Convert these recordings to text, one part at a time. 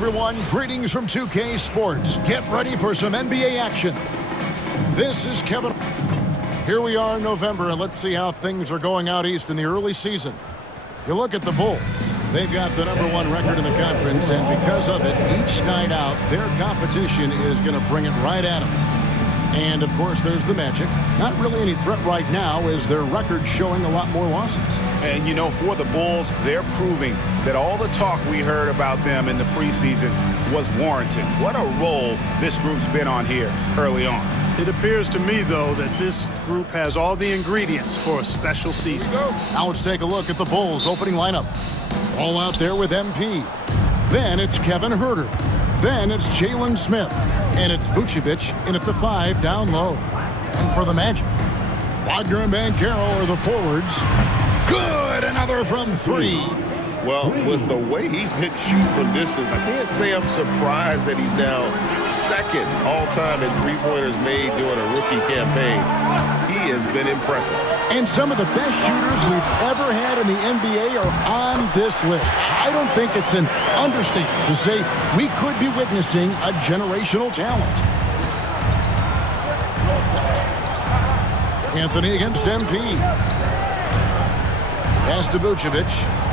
everyone. Greetings from 2K Sports. Get ready for some NBA action. This is Kevin. Here we are in November, and let's see how things are going out east in the early season. You look at the Bulls. They've got the #1 record in the conference, and because of it, each night out, their competition is going to bring it right at them. And, of course, there's the Magic. Not really any threat right now, as their record's showing a lot more losses. And, you know, for the Bulls, they're proving that all the talk we heard about them in the preseason was warranted. What a role this group's been on here early on. It appears to me, though, that this group has all the ingredients for a special season. Now let's take a look at the Bulls' opening lineup. All out there with MP. Then it's Kevin Huerter. Then it's Jalen Smith. And it's Vucevic in at the 5 down low. And for the Magic, Wagner and Banchero are the forwards. Good! Another from 3. Well, with the way he's been shooting from distance, I can't say I'm surprised that he's now second all-time in three-pointers made during a rookie campaign. He has been impressive. And some of the best shooters we've ever had in the NBA are on this list. I don't think it's an understatement to say we could be witnessing a generational talent. Anthony against MP. Pass to Vucevic.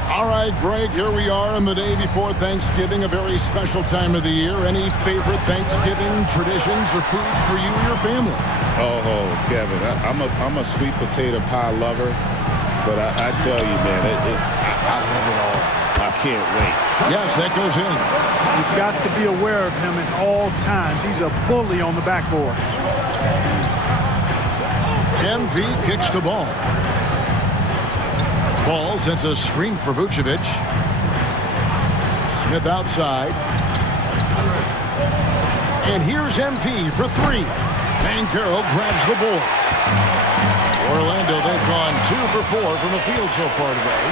All right, Greg, here we are on the day before Thanksgiving, a very special time of the year. Any favorite Thanksgiving traditions or foods for you or your family? Oh, Kevin, I'm a sweet potato pie lover, but I tell you, man, I love it all. I can't wait. Yes, that goes in. You've got to be aware of him at all times. He's a bully on the backboard. MP kicks the ball. Ball sends a screen for Vucevic. Smith outside. And here's MP for 3. Banchero grabs the board. Orlando, they've gone 2 for 4 from the field so far today.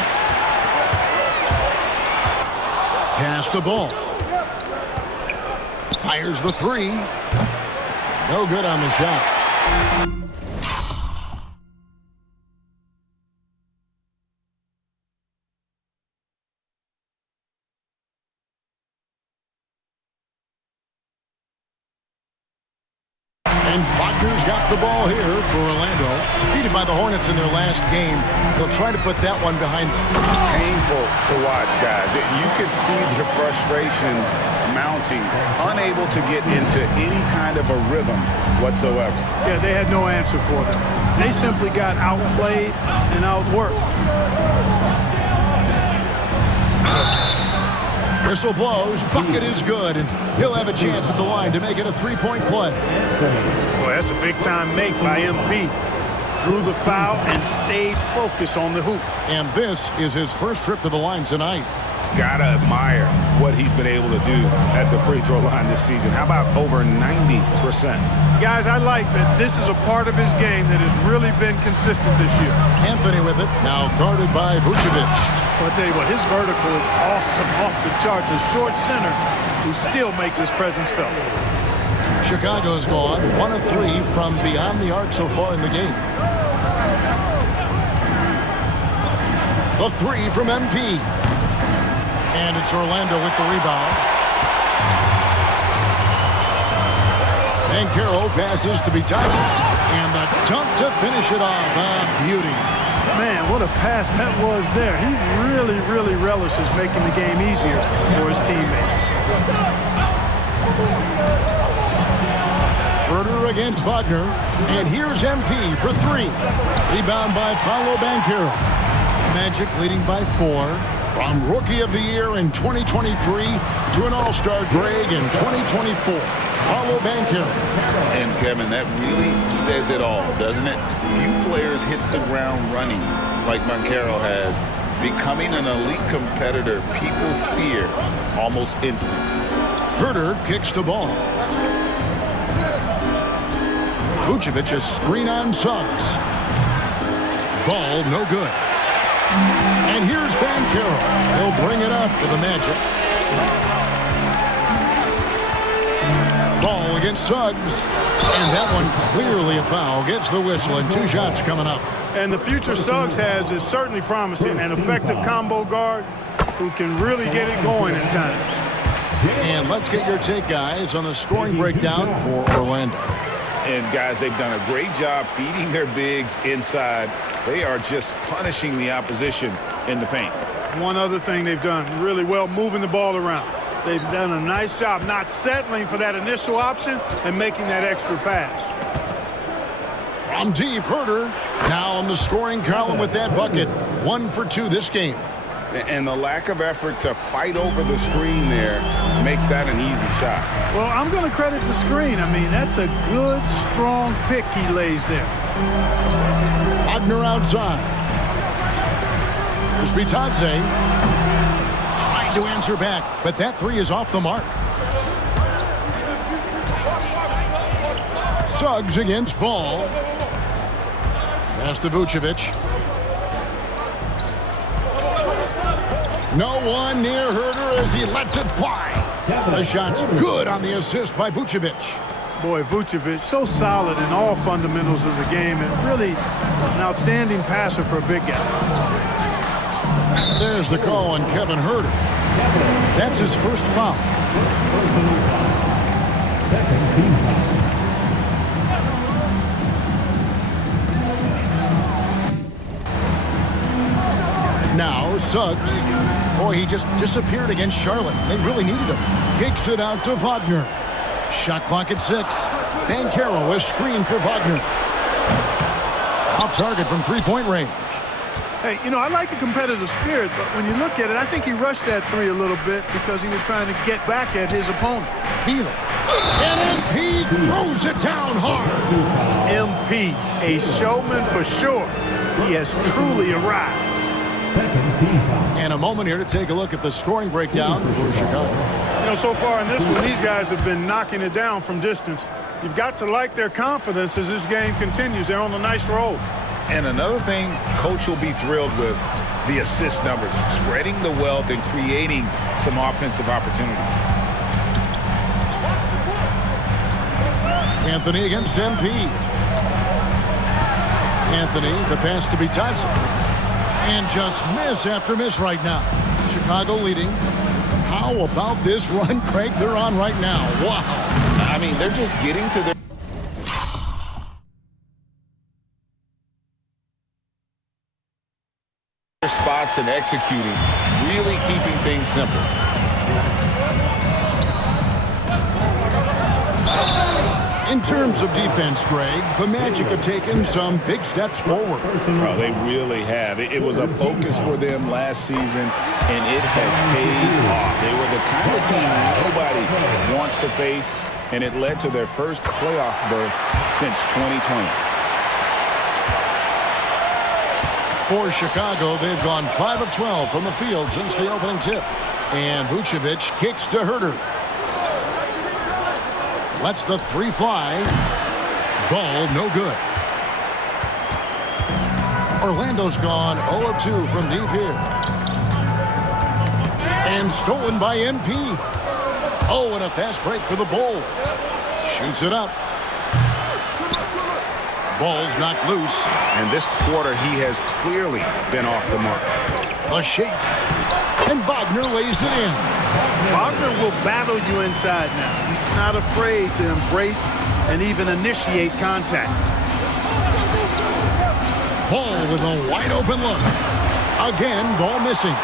Pass the ball. Fires the 3. No good on the shot. And Wagner's got the ball here for Orlando. Defeated by the Hornets in their last game. They'll try to put that one behind them. Painful to watch, guys. You could see their frustrations mounting, unable to get into any kind of a rhythm whatsoever. Yeah, they had no answer for them. They simply got outplayed and outworked. Whistle blows, bucket is good, and he'll have a chance at the line to make it a 3-point play. Boy, that's a big-time make by MP. Drew the foul and stayed focused on the hoop. And this is his first trip to the line tonight. Gotta admire what he's been able to do at the free throw line this season. How about over 90%? Guys, I like that this is a part of his game that has really been consistent this year. Anthony with it, now guarded by Vucevic. Well, I'll tell you what, his vertical is awesome off the charts. A short center who still makes his presence felt. Chicago's gone 1 of 3 from beyond the arc so far in the game. The 3 from MP. And it's Orlando with the rebound. Banchero passes to be touched. And the dunk to finish it off. Beauty. Man, what a pass that was there. He really, really relishes making the game easier for his teammates. Huerter against Wagner. And here's MP for 3. Rebound by Paolo Banchero. Magic leading by 4. From Rookie of the Year in 2023 to an All-Star Greg in 2024. Paolo Banchero. And, Kevin, that really says it all, doesn't it? Few players hit the ground running like Banchero has. Becoming an elite competitor, people fear almost instantly. Huerter kicks the ball. Vucevic a screen on Suggs. Ball no good. And here's Banchero. He'll bring it up for the Magic. Ball against Suggs. And that one clearly a foul. Gets the whistle and 2 shots coming up. And the future Suggs has is certainly promising. An effective combo guard who can really get it going at times. And let's get your take, guys, on the scoring breakdown for Orlando. And, guys, they've done a great job feeding their bigs inside. They are just punishing the opposition in the paint. One other thing they've done really well, moving the ball around. They've done a nice job not settling for that initial option and making that extra pass. From deep, Huerter now on the scoring column with that bucket. 1 for 2 this game. And the lack of effort to fight over the screen there makes that an easy shot. Well, I'm going to credit the screen. I mean, that's a good, strong pick he lays there. Wagner outside. Here's Bitadze. Trying to answer back, but that three is off the mark. Suggs against Ball. Pass to Vucevic. No one near Huerter as he lets it fly. The shot's good on the assist by Vucevic. Boy, Vucevic, so solid in all fundamentals of the game and really an outstanding passer for a big guy. There's the call on Kevin Huerter. That's his first foul. Second team foul. Now Suggs. Boy, he just disappeared against Charlotte. They really needed him. Kicks it out to Wagner. Shot clock at 6. Banchero is screened for Wagner. Off target from three-point range. Hey, you know, I like the competitive spirit, but when you look at it, I think he rushed that three a little bit because he was trying to get back at his opponent. Keeler. And MP throws it down hard. MP, a showman for sure. He has truly arrived. Second team foul. And a moment here to take a look at the scoring breakdown for Chicago. You know, so far in this one, these guys have been knocking it down from distance. You've got to like their confidence as this game continues. They're on a nice roll. And another thing Coach will be thrilled with, the assist numbers, spreading the wealth and creating some offensive opportunities. Anthony against MP. Anthony, the pass to Bitadze. And just miss after miss right now. Chicago leading. How about this run, Craig, they're on right now? Wow. I mean, they're just getting to their spots and executing, really keeping things simple. In terms of defense, Greg, the Magic have taken some big steps forward. Oh, they really have. It was a focus for them last season, and it has paid off. They were the kind of team nobody wants to face, and it led to their first playoff berth since 2020. For Chicago, they've gone 5 of 12 from the field since the opening tip. And Vucevic kicks to Huerter. Lets the three fly. Ball no good. Orlando's gone 0 of 2 from deep here. And stolen by MP. Oh, and a fast break for the Bulls. Shoots it up. Ball's knocked loose. And this quarter, he has clearly been off the mark. A shake. And Wagner lays it in. Wagner will battle you inside now. He's not afraid to embrace and even initiate contact. Ball with a wide open look. Again, ball missing.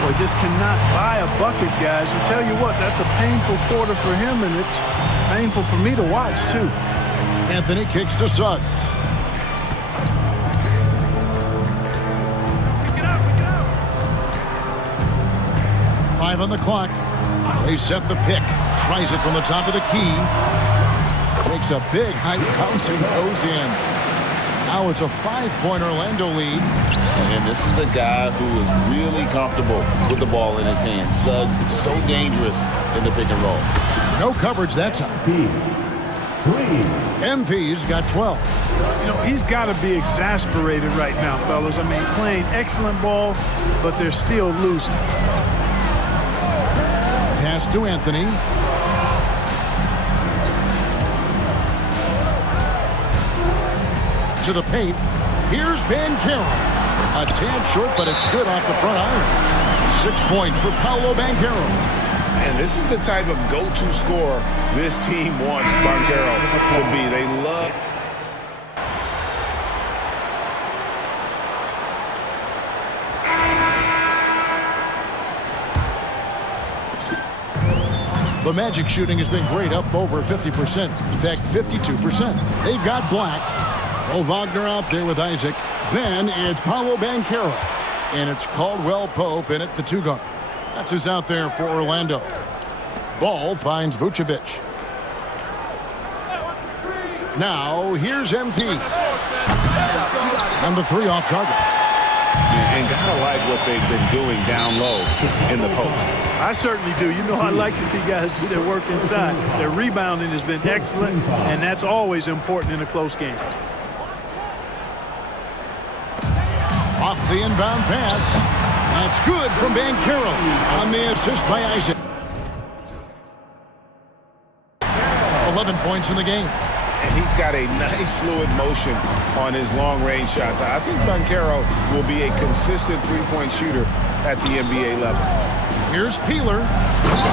Boy, just cannot buy a bucket, guys. I tell you what, that's a painful quarter for him, and it's painful for me to watch, too. Anthony kicks to Suggs. Five on the clock. They set the pick. Tries it from the top of the key. Takes a big height bounce and goes in. Now it's a 5-point Orlando lead. And this is a guy who is really comfortable with the ball in his hands. Suggs so dangerous in the pick and roll. No coverage that time. MP's got 12. You know, he's got to be exasperated right now, fellas. I mean, playing excellent ball, but they're still losing. Pass to Anthony. To the paint. Here's Banchero. A tad short, but it's good off the front iron. 6 points for Paolo Banchero. And this is the type of go-to scorer this team wants Banchero to be. They love... The Magic shooting has been great, up over 50%. In fact, 52%. They've got Black. Mo Wagner out there with Isaac. Then it's Paolo Banchero. And it's Caldwell Pope in at the 2 guard. That's who's out there for Orlando. Ball finds Vucevic. Now, here's MP. And the 3 off target. And gotta like what they've been doing down low in the post. I certainly do. You know, I like to see guys do their work inside. Their rebounding has been excellent, and that's always important in a close game. Off the inbound pass. That's good from Banchero on the assist by Isaac. 11 points in the game. And he's got a nice fluid motion on his long-range shots. I think Banchero will be a consistent three-point shooter at the NBA level. Here's Peeler.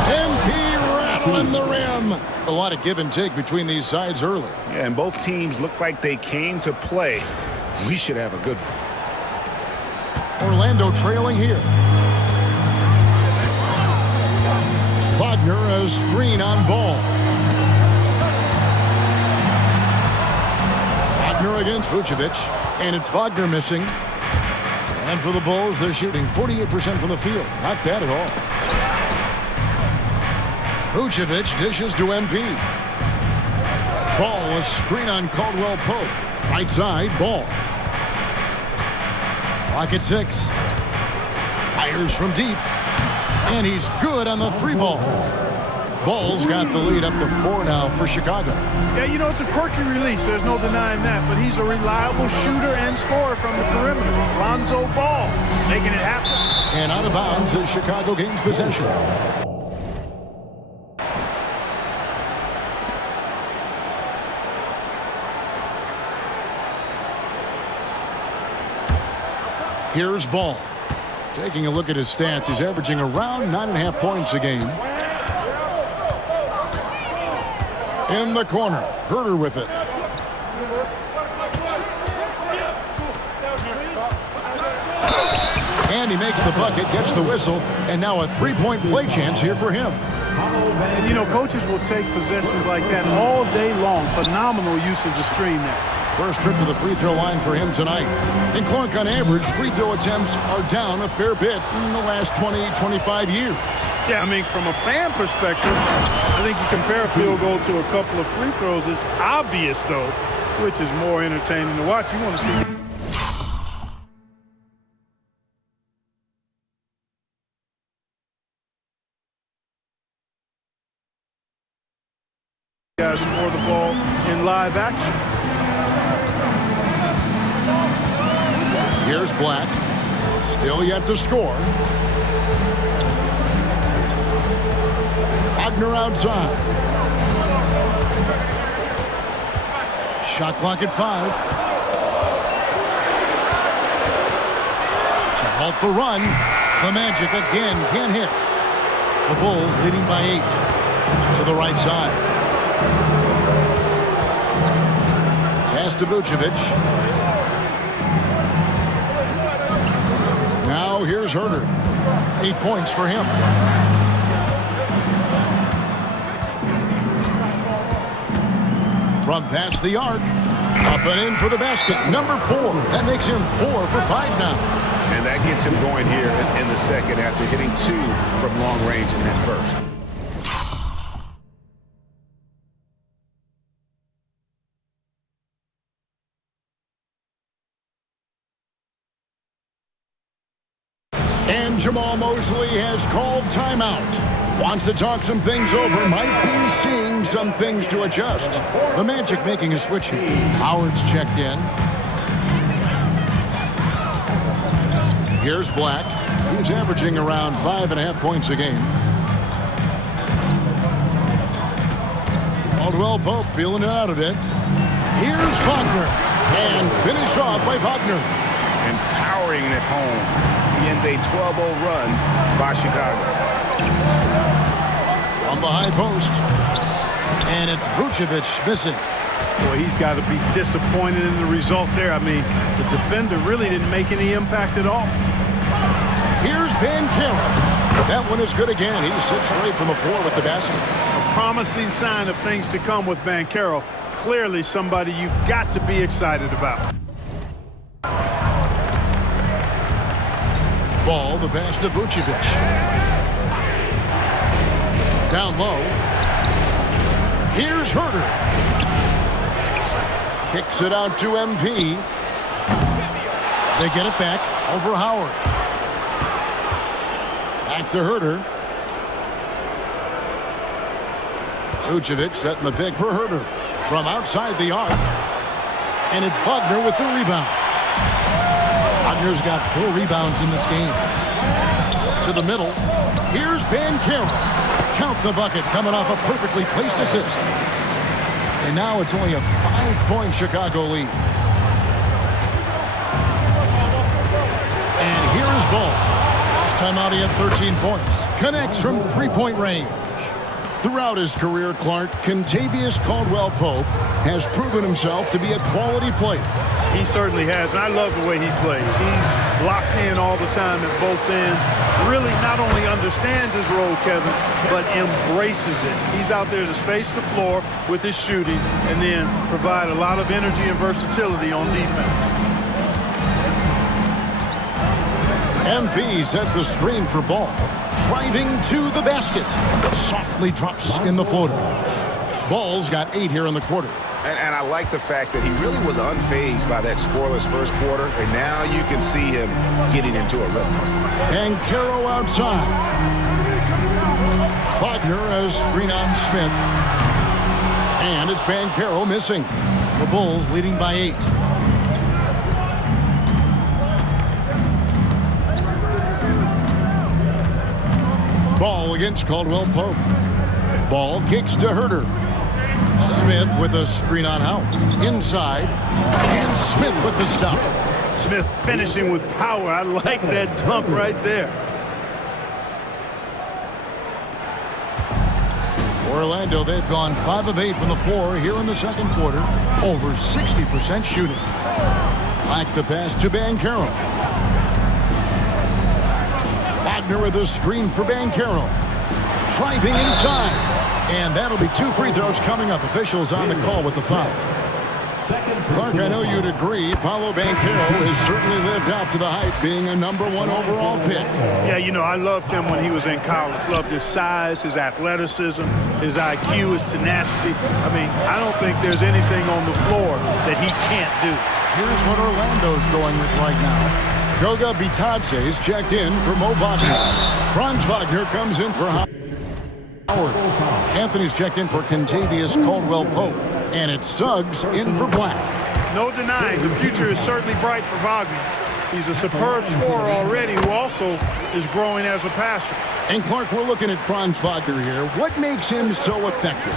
MP rattling the rim. A lot of give and take between these sides early. Yeah, and both teams look like they came to play. We should have a good one. Orlando trailing here. Wagner a screen on Ball. Wagner against Vucevic, and it's Wagner missing. And for the Bulls, they're shooting 48% from the field. Not bad at all. Vucevic dishes to MP. Ball a screen on Caldwell Pope. Right side, Ball. Clock at 6. Fires from deep. And he's good on the 3-ball. Ball's got the lead up to 4 now for Chicago. Yeah, you know, it's a quirky release. There's no denying that. But he's a reliable shooter and scorer from the perimeter. Lonzo Ball making it happen. And out of bounds as Chicago gains possession. Here's Ball. Taking a look at his stats, he's averaging around 9.5 points a game. In the corner, Herter with it. And he makes the bucket, gets the whistle, and now a 3-point play chance here for him. And, you know, coaches will take possessions like that all day long. Phenomenal use of the screen there. First trip to the free throw line for him tonight. And Clark, on average, free throw attempts are down a fair bit in the last 20, 25 years. Yeah, I mean, from a fan perspective, I think you compare a field goal to a couple of free throws. It's obvious, though, which is more entertaining to watch. You want to see guys score the ball in live action. Here's Black. Still yet to score. Wagner outside. Shot clock at 5. To halt the run. The Magic again can't hit. The Bulls leading by 8. To the right side. Pass to Vucevic. Now here's Herter. 8 points for him. From past the arc. Up and in for the basket. Number 4. That makes him 4 for 5 now. And that gets him going here in the second after hitting 2 from long range in that first. And Jamal Mosley has called timeout. Wants to talk some things over. Might be seeing some things to adjust. The Magic making a switch here. Howard's checked in. Here's Black. He's averaging around 5.5 points a game. Caldwell Pope feeling it out a bit. Here's Wagner. And finished off by Wagner. And powering it home. He ends a 12-0 run by Chicago. On the high post. And it's Vucevic missing. Boy, he's got to be disappointed in the result there. I mean, the defender really didn't make any impact at all. Here's Banchero. That one is good again. He sits right from the floor with the basket. A promising sign of things to come with Banchero. Clearly somebody you've got to be excited about. Ball, the pass to Vucevic. Down low. Here's Herter. Kicks it out to MP. They get it back over Howard. Back to Herter. Vucevic setting the pick for Herter. From outside the arc. And it's Wagner with the rebound. Wagner's got 4 rebounds in this game. To the middle. Here's Banchero. Count the bucket coming off a perfectly placed assist. And now it's only a 5-point Chicago lead. And here is Ball. Last time out he had 13 points. Connects from 3-point range. Throughout his career, Clark, Kentavious Caldwell-Pope has proven himself to be a quality player. He certainly has, and I love the way he plays. He's locked in all the time at both ends. Really not only understands his role, Kevin, but embraces it. He's out there to space the floor with his shooting and then provide a lot of energy and versatility on defense. MP sets the screen for Ball. Driving to the basket. Softly drops in the floater. Ball's got 8 here in the quarter. And I like the fact that he really was unfazed by that scoreless first quarter, and now you can see him getting into a rhythm. Banchero outside. Wagner has screen on Smith. And it's Banchero missing. The Bulls leading by 8. Ball against Caldwell-Pope. Ball kicks to Herter. Smith with a screen on Howard. Inside. And Smith with the stop. Smith finishing with power. I like that dunk right there. Orlando, they've gone 5 of 8 from the floor here in the second quarter. Over 60% shooting. Back the pass to Banchero. Wagner with a screen for Banchero. Driving inside. And that'll be 2 free throws coming up. Officials on the call with the foul. Clark, I know you'd agree, Paolo Banchero has certainly lived up to the hype, being a #1 overall pick. Yeah, you know, I loved him when he was in college. Loved his size, his athleticism, his IQ, his tenacity. I mean, I don't think there's anything on the floor that he can't do. Here's what Orlando's going with right now. Goga Bitadze's checked in for Mo Wagner. Franz Wagner comes in for Howard. Anthony's checked in for Kentavious Caldwell-Pope. And it's Suggs in for Black. No denying, the future is certainly bright for Wagner. He's a superb scorer already who also is growing as a passer. And Clark, we're looking at Franz Wagner here. What makes him so effective?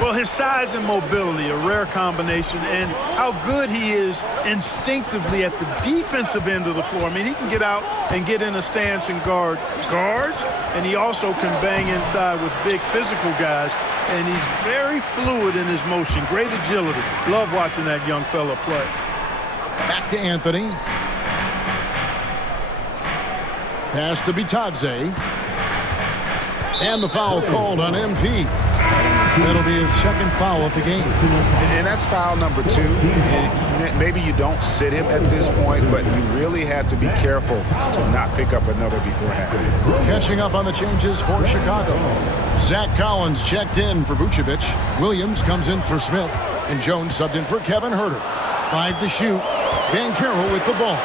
Well, his size and mobility, a rare combination, and how good he is instinctively at the defensive end of the floor. I mean, he can get out and get in a stance and guard guards, and he also can bang inside with big physical guys, and he's very fluid in his motion, great agility. Love watching that young fella play. Back to Anthony. Pass to Bitadze. And the foul called on MP. That'll be his second foul of the game. And that's foul number 2. And maybe you don't sit him at this point, but you really have to be careful to not pick up another beforehand. Catching up on the changes for Chicago. Zach Collins checked in for Vucevic. Williams comes in for Smith. And Jones subbed in for Kevin Herter. 5 to shoot. Banchero with the ball.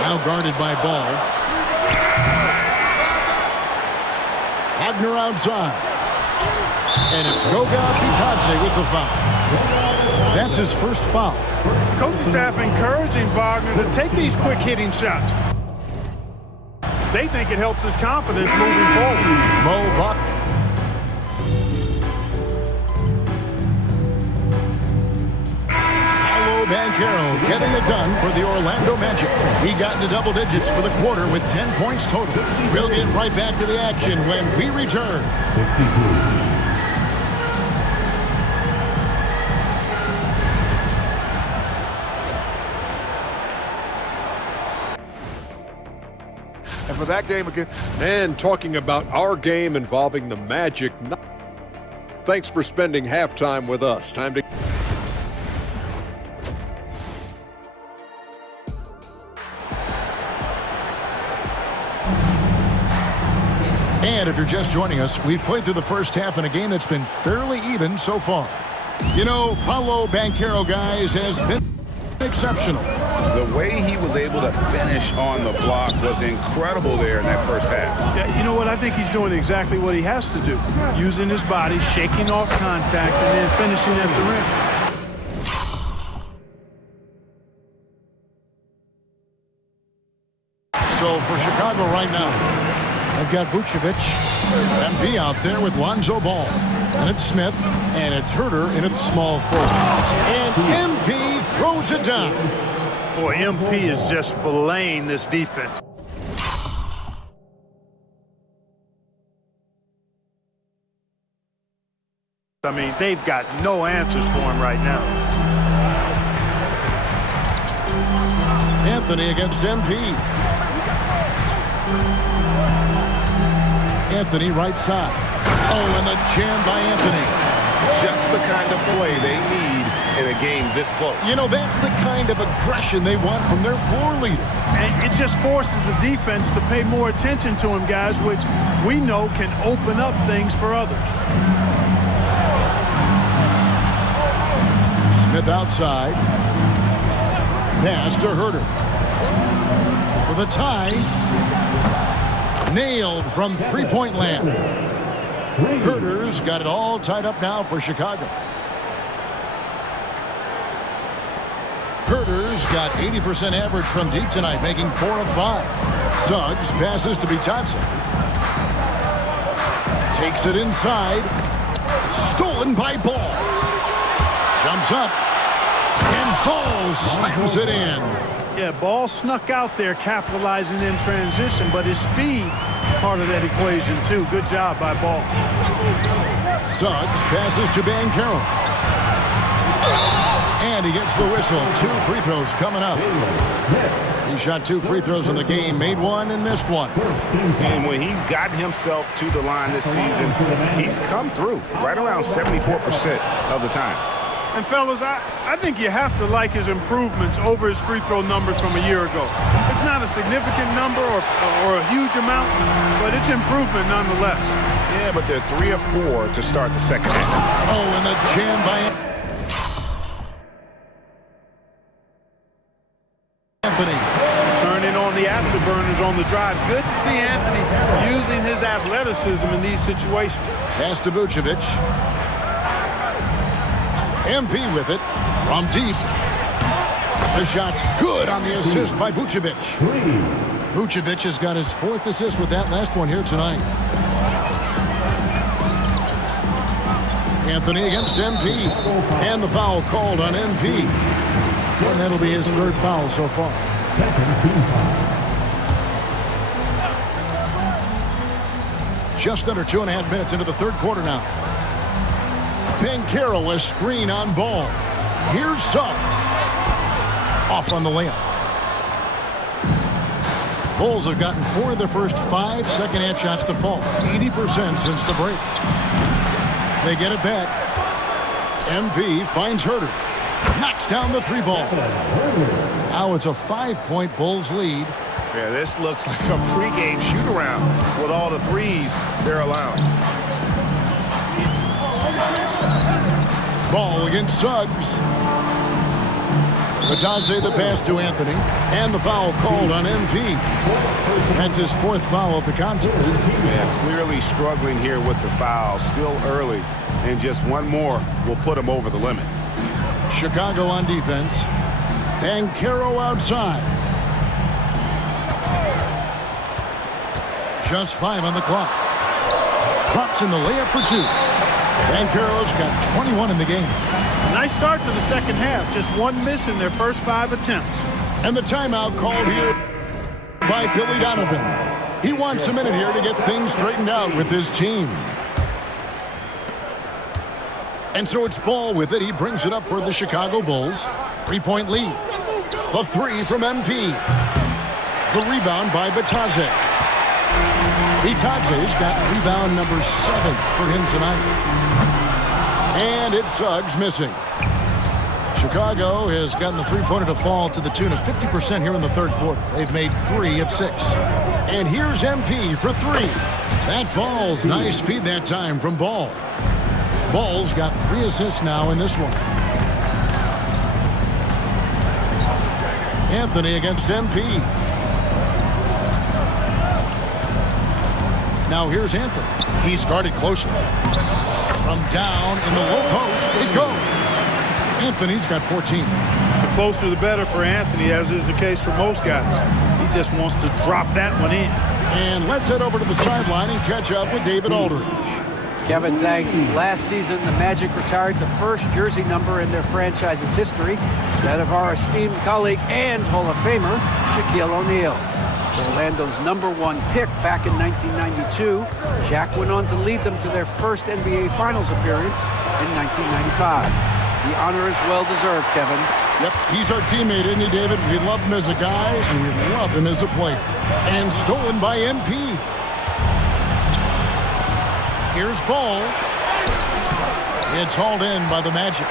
Now guarded by Ball. Wagner outside. And it's Goga Bitadze with the foul. That's his first foul. Coaching staff encouraging Wagner to take these quick hitting shots. They think it helps his confidence moving forward. Mo Wagner. Paolo Banchero getting it done for the Orlando Magic. He got into double digits for the quarter with 10 points total. We'll get right back to the action when we return. 62. And for that game again. And talking about our game involving the Magic. Thanks for spending halftime with us. Time to... And if you're just joining us, we've played through the first half in a game that's been fairly even so far. You know, Paolo Banchero, guys, has been exceptional. The way he was able to finish on the block was incredible there in that first half. Yeah, you know what? I think he's doing exactly what he has to do. Using his body, shaking off contact, and then finishing at the rim. So for Chicago right now, I've got Vucevic, MP out there with Lonzo Ball. And it's Smith, and it's Herter in its small forward. And MP throws it down. Boy, MP is just filleting this defense. I mean, they've got no answers for him right now. Anthony against MP. Anthony right side. Oh, and the jam by Anthony. Just the kind of play they need in a game this close. You know, that's the kind of aggression they want from their floor leader. And it just forces the defense to pay more attention to him, guys, which we know can open up things for others. Smith outside. Pass to Herter. For the tie. Nailed from three-point land. Herter's got it all tied up now for Chicago. Herter's got 80% average from deep tonight, making 4 of 5. Suggs passes to Bitadze. Takes it inside. Stolen by Ball. Jumps up. And Ball slams it in. Yeah, Ball snuck out there capitalizing in transition, but his speed part of that equation too. Good job by Ball. Suggs passes to Banchero. And he gets the whistle. 2 free throws coming up. He shot 2 free throws in the game, made 1 and missed 1. And when he's gotten himself to the line this season, he's come through right around 74% of the time. And fellas, I think you have to like his improvements over his free throw numbers from a year ago. It's not a significant number or a huge amount, but it's improvement nonetheless. Yeah, but they're 3 of 4 to start the second half. Oh, and the jam by Anthony. Turning on the afterburners on the drive. Good to see Anthony using his athleticism in these situations. Pass to Vucevic. MP with it from deep. The shot's good on the assist by Vucevic. Vucevic has got his 4th assist with that last one here tonight. Anthony against MP. And the foul called on MP. And that'll be his 3rd foul so far. Just under 2.5 minutes into the 3rd quarter now. Banchero, a screen on Ball. Here's Suggs. Off on the layup. Bulls have gotten 4 of their first 5 second-half shots to fall. 80% since the break. They get it back. MP finds Herter. Knocks down the 3 ball. Now it's a 5-point Bulls lead. Yeah, this looks like a pregame shoot-around with all the threes they're allowing. Ball against Suggs. Bitadze the pass to Anthony. And the foul called on MP. That's his 4th foul of the contest. Yeah, clearly struggling here with the foul. Still early. And just one more will put him over the limit. Chicago on defense. Banchero outside. Just 5 on the clock. Drops in the layup for 2. Banchero's got 21 in the game. Nice start to the second half. Just 1 miss in their first 5 attempts. And the timeout called here by Billy Donovan. He wants a minute here to get things straightened out with his team. And so it's Ball with it. He brings it up for the Chicago Bulls. 3-point lead. The 3 from MP. The rebound by Bitadze. Itaje's got rebound number 7 for him tonight. And it's Suggs missing. Chicago has gotten the three-pointer to fall to the tune of 50% here in the third quarter. They've made 3 of 6. And here's MP for 3. That falls. Nice feed that time from Ball. Ball's got 3 assists now in this one. Anthony against MP. Now here's Anthony. He's guarded closely. From down in the low post, it goes. Anthony's got 14. The closer the better for Anthony, as is the case for most guys. He just wants to drop that one in. And let's head over to the sideline and catch up with David Aldridge. Kevin, thanks. Last season, the Magic retired the first jersey number in their franchise's history, that of our esteemed colleague and Hall of Famer, Shaquille O'Neal. Orlando's #1 pick back in 1992, Shaq went on to lead them to their first NBA Finals appearance in 1995. The honor is well-deserved, Kevin. Yep, he's our teammate, isn't he, David? We love him as a guy, and we love him as a player. And stolen by MP. Here's Ball. It's hauled in by the Magic.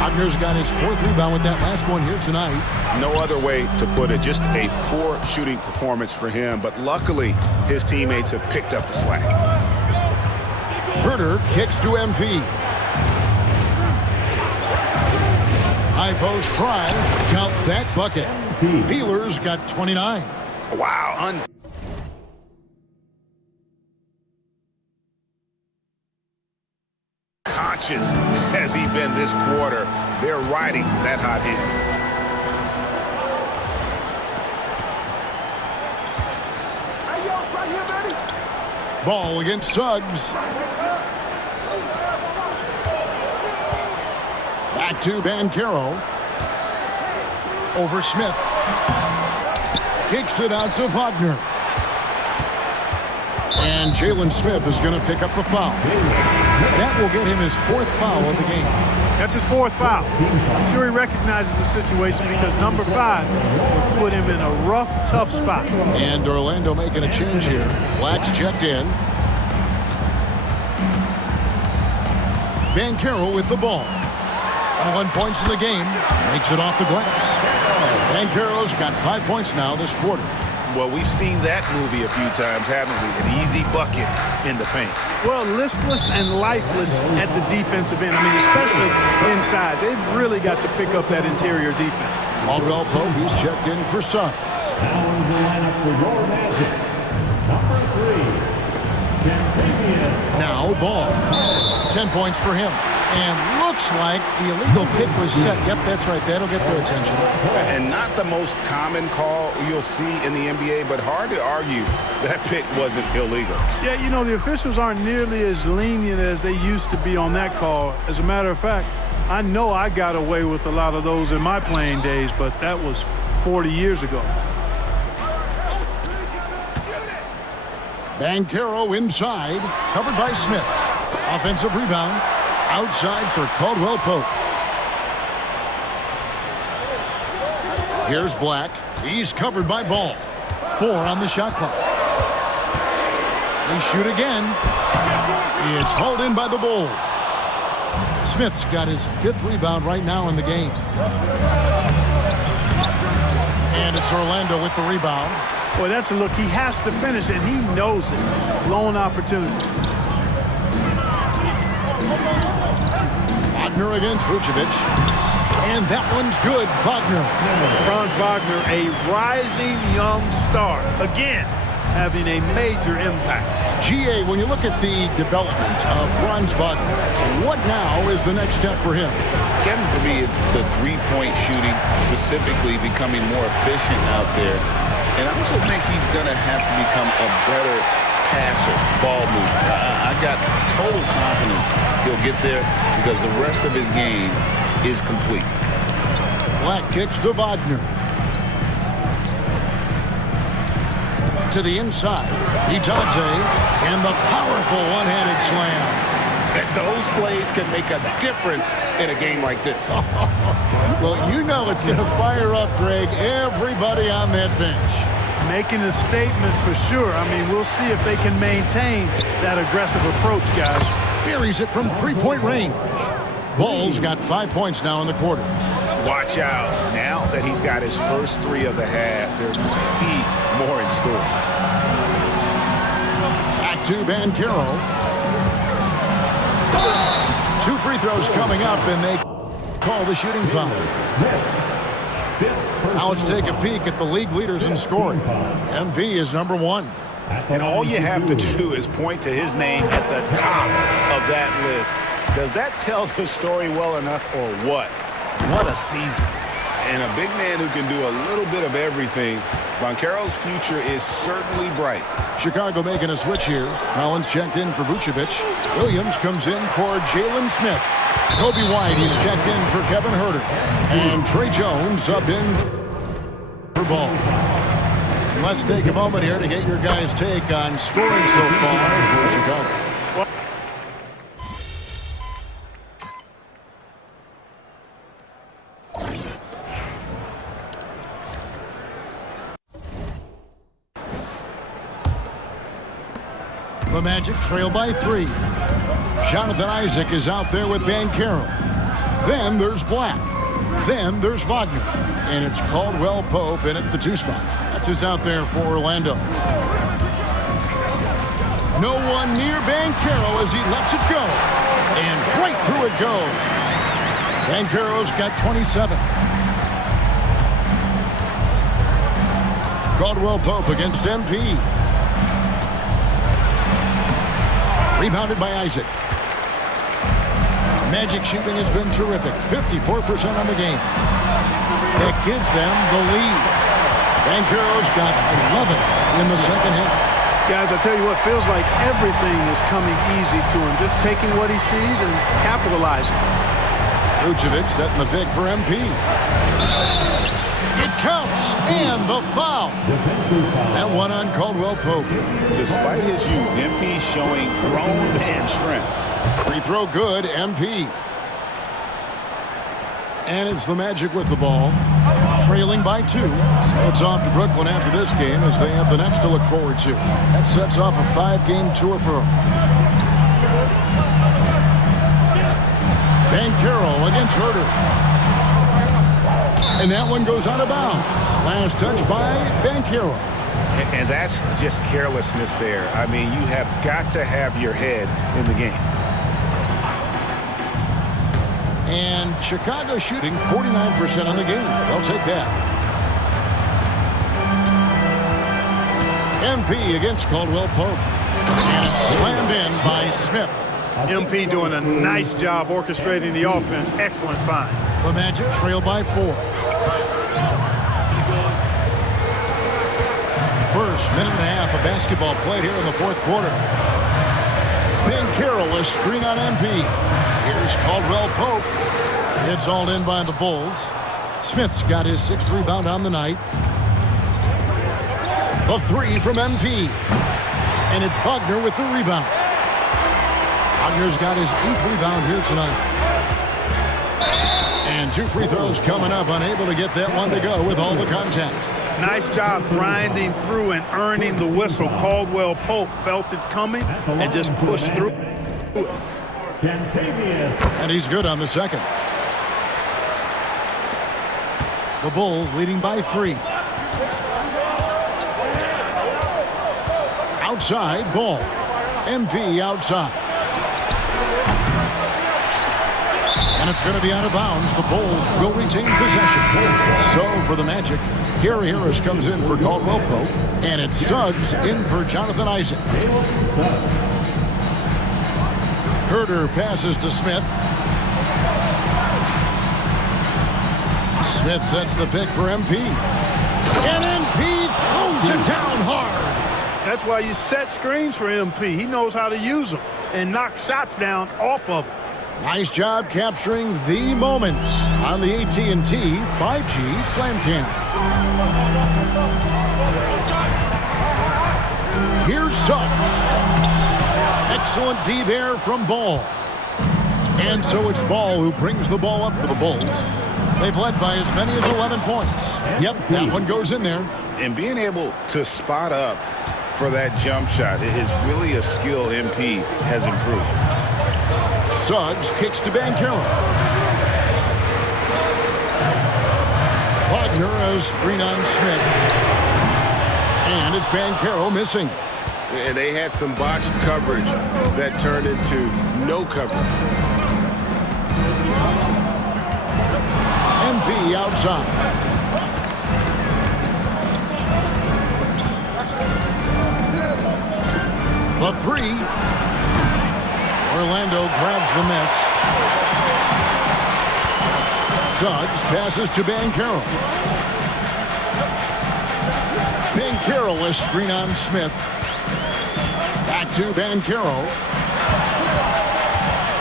Wagner's got his 4th rebound with that last one here tonight. No other way to put it. Just a poor shooting performance for him. But luckily, his teammates have picked up the slack. Herter kicks to MP. High post try. Count that bucket. Peeler's got 29. Wow. Unconscious has he been this quarter. They're riding that hot hand. Ball against Suggs. Back to Banchero. Over Smith. Kicks it out to Wagner. And Jalen Smith is going to pick up the foul. That will get him his 4th foul of the game. That's his 4th foul. I'm sure he recognizes the situation because number 5 would put him in a rough, tough spot. And Orlando making a change here. Black's checked in. Banchero with the ball. 21 points in the game. Makes it off the glass. Banchero's got 5 points now this quarter. Well, we've seen that movie a few times, haven't we? An easy bucket in the paint. Well, listless and lifeless at the defensive end. I mean, especially inside. They've really got to pick up that interior defense. Caldwell Pope, who's checked in for Suggs. Now in the lineup for your Magic, number 3, Kentavious. Now Ball. 10 points for him. And looks like the illegal pick was set. Yep, that's right. That'll get their attention. And not the most common call you'll see in the NBA, but hard to argue that pick wasn't illegal. Yeah, you know, the officials aren't nearly as lenient as they used to be on that call. As a matter of fact, I know I got away with a lot of those in my playing days, but that was 40 years ago. Banchero inside, covered by Smith. Offensive rebound. Outside for Caldwell Pope. Here's Black. He's covered by Ball. 4 on the shot clock. They shoot again. It's hauled in by the Bulls. Smith's got his 5th rebound right now in the game. And it's Orlando with the rebound. Boy, that's a look. He has to finish it. He knows it. Blown opportunity. Wagner against Vucevic. And that one's good. Wagner. Franz Wagner, a rising young star. Again, having a major impact. GA, when you look at the development of Franz Wagner, what now is the next step for him? Kevin, for me, it's the three-point shooting, specifically becoming more efficient out there. And I also think he's going to have to become a better passer, ball mover. I got total confidence he'll get there because the rest of his game is complete. Black kicks to Wagner. To the inside, Itaje, and the powerful one-handed slam. And those plays can make a difference in a game like this. Well, you know it's going to fire up, Greg, everybody on that bench. Making a statement for sure. I mean, we'll see if they can maintain that aggressive approach, guys. Buries it from three-point range. Ball's got 5 points now in the quarter. Watch out. Now that he's got his first three of the half, there might be more in store. Back to Banchero. 2 free throws coming up, and they call the shooting foul. Now let's take a peek at the league leaders in scoring. MP is number 1. And all you have to do is point to his name at the top of that list. Does that tell the story well enough or what? What a season. And a big man who can do a little bit of everything. Banchero's future is certainly bright. Chicago making a switch here. Collins checked in for Vucevic. Williams comes in for Jalen Smith. Kobe White, he's checked in for Kevin Huerter. And Trey Jones subbed in for Ball. And let's take a moment here to get your guys' take on scoring so far for Chicago. The Magic trail by 3. Jonathan Isaac is out there with Banchero. Then there's Black. Then there's Wagner. And it's Caldwell Pope in at the 2 spot. That's who's out there for Orlando. No one near Banchero as he lets it go. And right through it goes. Banchero's got 27. Caldwell Pope against MP. Rebounded by Isaac. Magic shooting has been terrific. 54% on the game. That gives them the lead. Banchero's got 11 in the second half. Guys, I tell you what, feels like everything is coming easy to him. Just taking what he sees and capitalizing. Vucevic setting the pick for MP. It counts, and the foul. That one on Caldwell Pope. Despite his youth, MP showing grown man strength. Free throw good, MP. And it's the Magic with the ball, trailing by 2. So it's off to Brooklyn after this game as they have the next to look forward to. That sets off a 5-game tour for them. Banchero against Huerter. And that one goes out of bounds. Last touch by Banchero. And that's just carelessness there. I mean, you have got to have your head in the game. And Chicago shooting 49% on the game. They'll take that. MP against Caldwell Pope. And it's slammed in by Smith. MP doing a nice job orchestrating the offense. Excellent find. The Magic trail by 4. First minute and a half of basketball played here in the fourth quarter. Banchero a screen on MP. Here's Caldwell Pope. It's all in by the Bulls. Smith's got his 6th rebound on the night. The 3 from MP. And it's Wagner with the rebound. Wagner's got his 8th rebound here tonight. And 2 free throws coming up, unable to get that one to go with all the contact. Nice job grinding through and earning the whistle. Caldwell Pope felt it coming and just pushed through. And he's good on the second. The Bulls leading by 3. Outside ball. MP outside. And it's going to be out of bounds. The Bulls will retain possession. So for the Magic, Gary Harris comes in for Caldwell Pope. And it's Suggs in for Jonathan Isaac. Huerter passes to Smith. Smith sets the pick for MP. And MP throws it down hard. That's why you set screens for MP. He knows how to use them and knock shots down off of them. Nice job capturing the moments on the AT&T 5G Slam Cam. Here's Suggs. Excellent D there from Ball. And so it's Ball who brings the ball up for the Bulls. They've led by as many as 11 points. Yep, that one goes in there. And being able to spot up for that jump shot is really a skill MP has improved. Suggs kicks to Banchero. Wagner has screen on Smith. And it's Banchero missing. And they had some botched coverage that turned into no coverage. MP outside. The three. Orlando grabs the miss. Suggs passes to Banchero. Banchero is screen on Smith. Back to Banchero.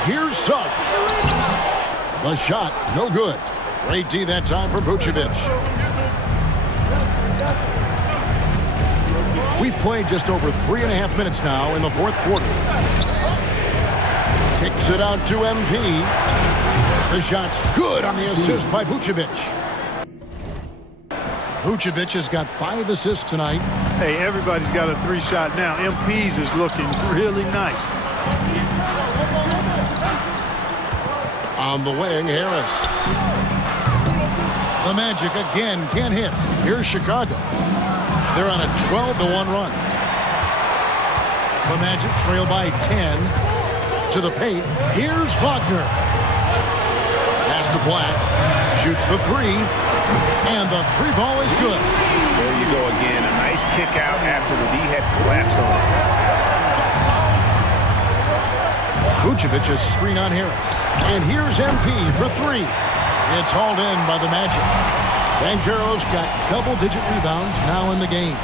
Here's Suggs. The shot, no good. Great D that time for Vucevic. We've played just over 3.5 minutes now in the fourth quarter. Kicks it out to MP. The shot's good on the assist by Vucevic. Vucevic has got 5 assists tonight. Hey, everybody's got a 3-shot now. MP's is looking really nice. On the wing, Harris. The Magic again can't hit. Here's Chicago. They're on a 12-1 run. The Magic trail by 10 to the paint. Here's Wagner. Pass to Black. Shoots the three. And the three ball is good. There you go again. A nice kick out after the D had collapsed on it. Vucevic's screen on Harris. And here's MP for three. It's hauled in by the Magic. Banchero's got double-digit rebounds now in the game.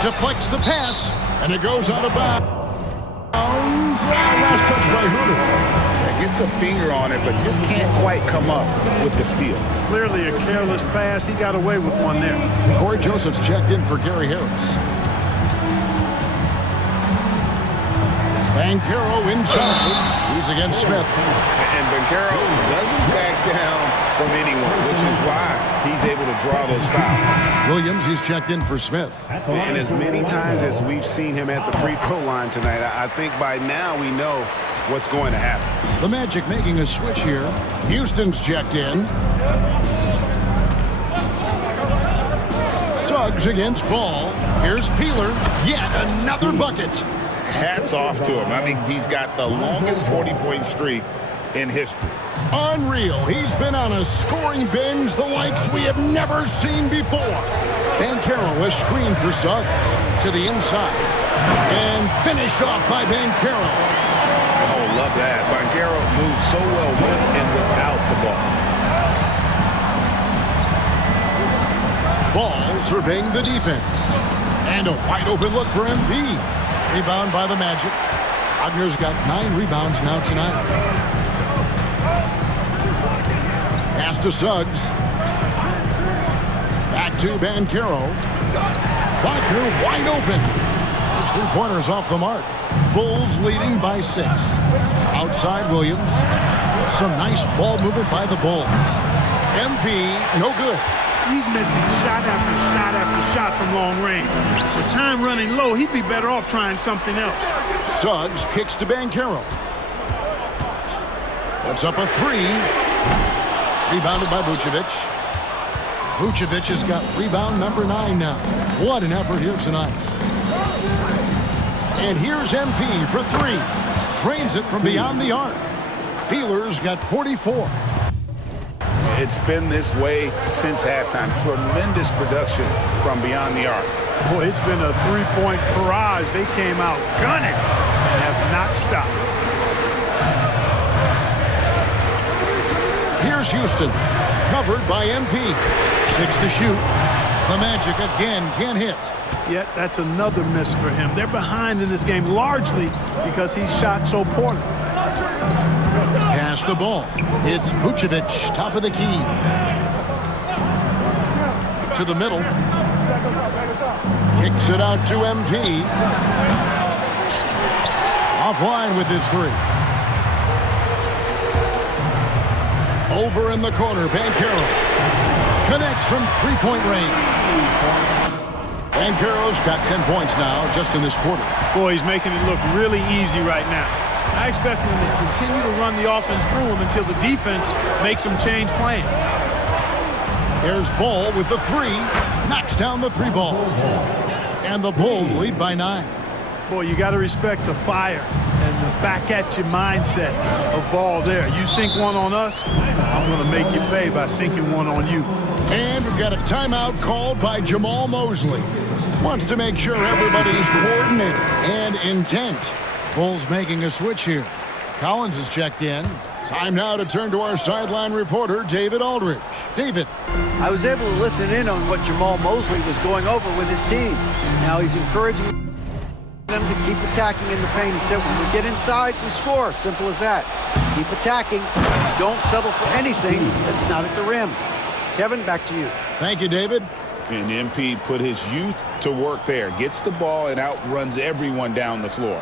Deflects the pass, and it goes out of bounds. Last touch by Huerter. Gets a finger on it, but just can't quite come up with the steal. Clearly a careless pass. He got away with one there. Corey Joseph's checked in for Gary Harris. Banchero inside. He's against Smith. And Banchero doesn't back down from anyone, which is why he's able to draw those fouls. Williams, he's checked in for Smith. And as many times as we've seen him at the free throw line tonight, I think by now we know what's going to happen. The Magic making a switch here. Houston's checked in. Suggs against Ball. Here's Peeler. Yet another bucket. Hats off to him. I mean, he's got the longest 40-point streak in history. Unreal. He's been on a scoring binge the likes we have never seen before. Banchero is screened for Suggs to the inside. And finished off by Banchero. Oh, love that. Banchero moves so well with and without the ball. Ball surveying the defense. And a wide open look for MP. Rebound by the Magic. Wagner's got 9 rebounds now tonight. Pass to Suggs. Back to Banchero. Wagner wide open. His three-pointers off the mark. Bulls leading by 6. Outside Williams. Some nice ball movement by the Bulls. MP, no good. He's missing shot after shot after shot from long range. With time running low, he'd be better off trying something else. Suggs kicks to Banchero. Puts up a 3. Rebounded by Vucevic. Vucevic has got rebound number 9 now. What an effort here tonight. And here's MP for 3. Drains it from beyond the arc. Peeler's got 44. It's been this way since halftime. Tremendous production from beyond the arc. Boy, it's been a three-point barrage. They came out gunning and have not stopped. Here's Houston, covered by MP. 6 to shoot. The Magic again can't hit. Yet that's another miss for him. They're behind in this game largely because he shot so poorly. Pass the ball. It's Vucevic, top of the key. To the middle. Kicks it out to MP. Offline with his 3. Over in the corner, Banchero connects from three-point range. Banchero's got 10 points now just in this quarter. Boy, he's making it look really easy right now. I expect them to continue to run the offense through him until the defense makes them change plans. There's Ball with the three. Knocks down the three ball. And the Bulls lead by 9. Boy, you got to respect the fire and the back-at-you mindset of Ball there. You sink one on us, I'm going to make you pay by sinking one on you. And we've got a timeout called by Jamal Mosley. Wants to make sure everybody's coordinated and intent. Bulls making a switch here. Collins is checked in. Time now to turn to our sideline reporter, David Aldridge. David. I was able to listen in on what Jamal Mosley was going over with his team. Now he's encouraging them to keep attacking in the paint. He said, when we get inside, we score. Simple as that. Keep attacking. Don't settle for anything that's not at the rim. Kevin, back to you. Thank you, David. And MP put his youth to work there. Gets the ball and outruns everyone down the floor.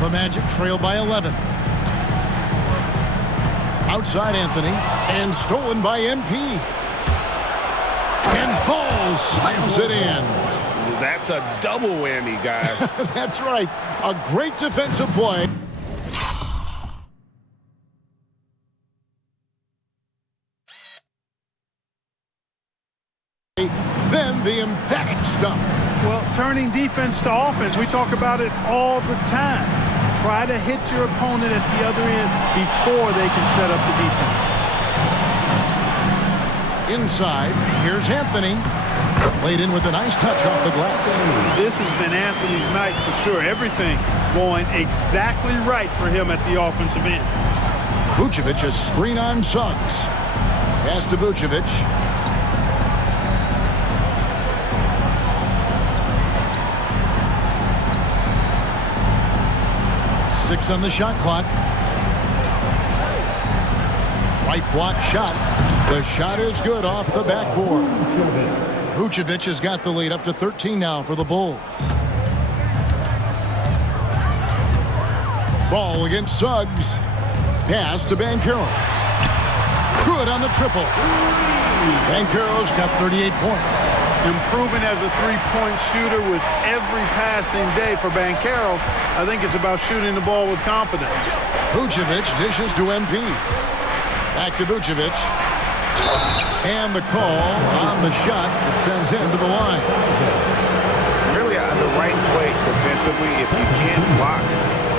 The Magic trail by 11. Outside Anthony. And stolen by MP. And Ball slams it in. That's a double whammy, guys. That's right. A great defensive play. Then the emphatic stuff. Well, turning defense to offense, we talk about it all the time. Try to hit your opponent at the other end before they can set up the defense. Inside, here's Anthony. Laid in with a nice touch off the glass. This has been Anthony's night for sure. Everything going exactly right for him at the offensive end. Vucevic a screen on Suggs. Pass to Vucevic. Six on the shot clock. Right block shot. The shot is good off the backboard. Vucevic has got the lead up to 13 now for the Bulls. Ball against Suggs. Pass to Banchero. Good on the triple. Banchero's got 38 points. Improving as a three-point shooter with every passing day for Banchero. I think it's about shooting the ball with confidence. Vucevic dishes to MP. Back to Vucevic. And the call on the shot that sends him to the line. Really, the right play defensively. If you can't block,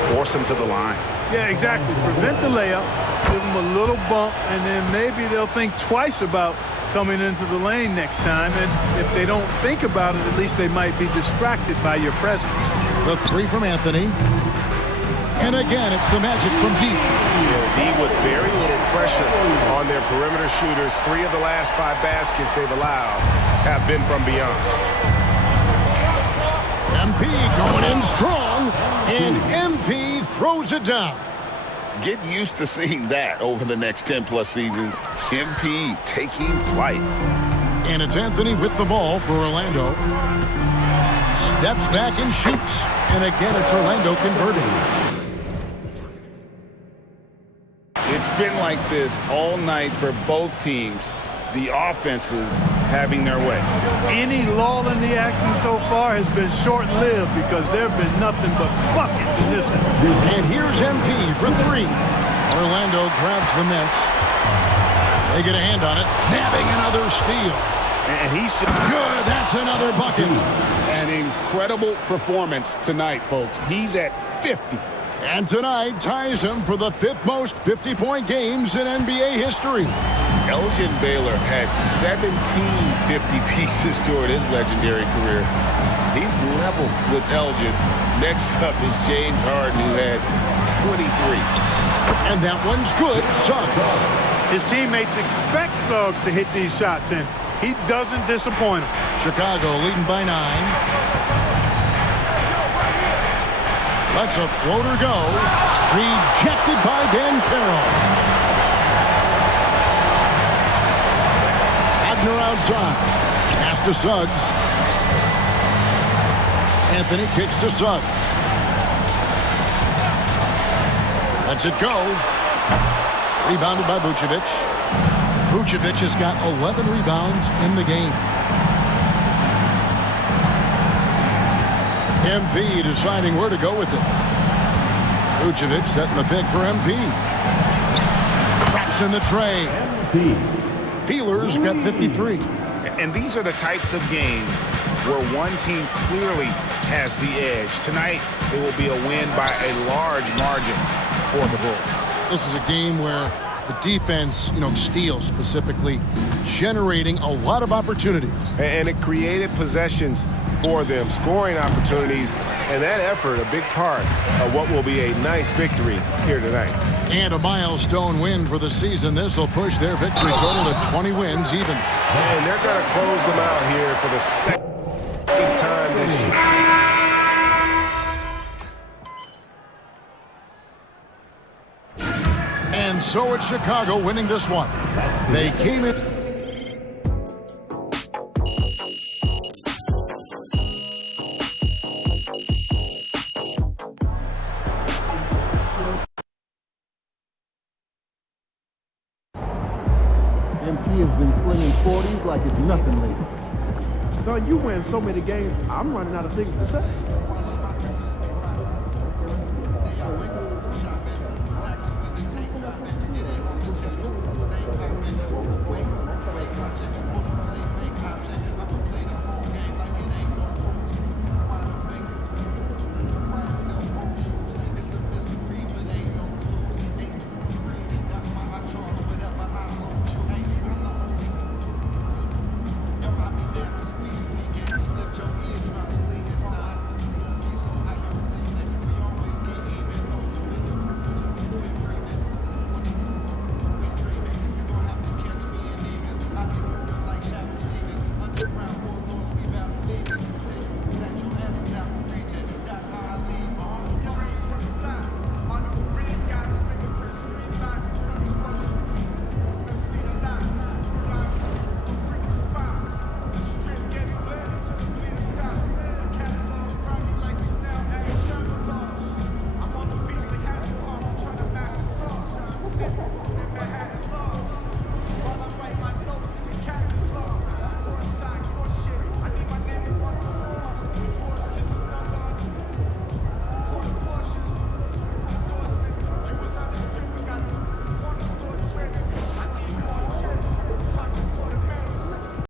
force him to the line. Yeah, exactly. Prevent the layup, give them a little bump, and then maybe they'll think twice about coming into the lane next time. And if they don't think about it, at least they might be distracted by your presence. The three from Anthony. And again, it's the Magic from deep. D with very little pressure on their perimeter shooters. 3 of the last 5 baskets they've allowed have been from beyond. MP going in strong, and MP throws it down. Get used to seeing that over the next 10-plus seasons. MP taking flight. And it's Anthony with the ball for Orlando. Steps back and shoots. And again, it's Orlando converting. It's been like this all night for both teams. The offenses having their way. Any lull in the action so far has been short-lived because there have been nothing but buckets in this one. And here's MP for 3. Orlando grabs the miss. They get a hand on it. Nabbing another steal. And he's good. That's another bucket. An incredible performance tonight, folks. He's at 50. And tonight ties him for the 5th most 50-point games in NBA history. Elgin Baylor had 17 50 pieces during his legendary career. He's level with Elgin. Next up is James Harden, who had 23. And that one's good. Suggs. His teammates expect Suggs to hit these shots, and he doesn't disappoint them. Chicago leading by 9. Lets a floater go. Rejected by Banchero. Wagner outside. Pass to Suggs. Anthony kicks to Suggs. Lets it go. Rebounded by Vucevic. Vucevic has got 11 rebounds in the game. MP deciding where to go with it. Vucevic setting the pick for MP. Traps in the tray. Peeler's got 53. And these are the types of games where one team clearly has the edge. Tonight, it will be a win by a large margin for the Bulls. This is a game where the defense, steals specifically, generating a lot of opportunities. And it created possessions for them, scoring opportunities, and that effort a big part of what will be a nice victory here tonight. And a milestone win for the season. This will push their victory total to 20 wins even. And they're going to close them out here for the second time this year. And so it's Chicago winning this one. They came in. MP has been slinging 40s like it's nothing lately. Son, you win so many games, I'm running out of things to say.